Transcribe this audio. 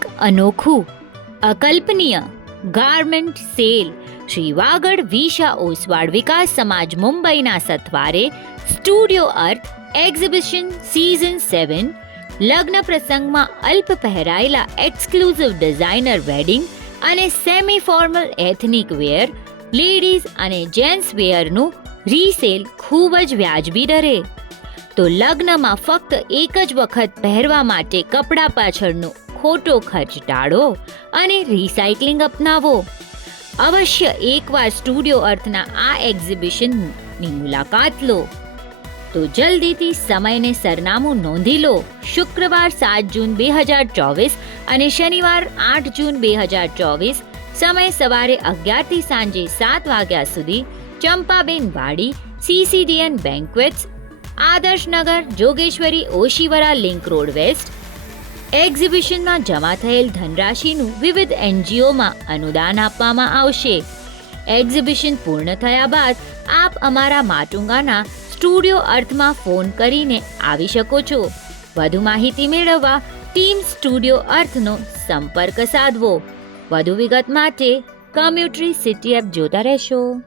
એક અનોખું અકલ્પનીય garment cell Shri Vagad વિશા Oswal વિકાસ સમાજ મુંબઈના સથવારે સ્ટુડિયો અર્થ એક્ઝિબિશન સિઝન 7 લગ્ન પ્રસંગમાં અલ્પ પહેરાયેલા એક્સક્લુઝિવ ડિઝાઇનર વેડિંગ અને સેમી ફોર્મલ એથનિક વેર, લેડીઝ અને જેન્ટ્સ વેરનું રીસેલ ખૂબ જ વ્યાજબી દરે. તો લગ્નમાં ફક્ત એક જ વખત પહેરવા માટે કપડાં પાછળનો ખોટો ખર્ચ ટાળો અને રિસાયકલિંગ અપનાવો. અવશ્ય એકવાર સ્ટુડિયો અર્થના આ એક્ઝિબિશનની મુલાકાત લો. તો જલ્દીથી સમયને સરનામું નોંધી લો. શુક્રવાર 7 જૂન 2024 અને શનિવાર 8 જૂન 2024, સમય સવારે 11 થી સાંજે 7 વાગ્યા સુધી, Champaben Wadi, CCDN banquets, Adarshnagar, Jogeshwari Oshiwara link road west. એક્ઝિબિશનમાં જમા થયેલ ધનરાશિનું વિવિધ NGOમાં અનુદાન આપવામાં આવશે. એક્ઝિબિશન પૂર્ણ થયા બાદ આપ અમારા માટુંગાના સ્ટુડિયો અર્થમાં ફોન કરીને આવી શકો છો. વધુ માહિતી મેળવવા ટીમ સ્ટુડિયો અર્થનો સંપર્ક સાધવો. વધુ વિગત માટે કમ્યુટરી સિટી એપ જોતા રહેશો.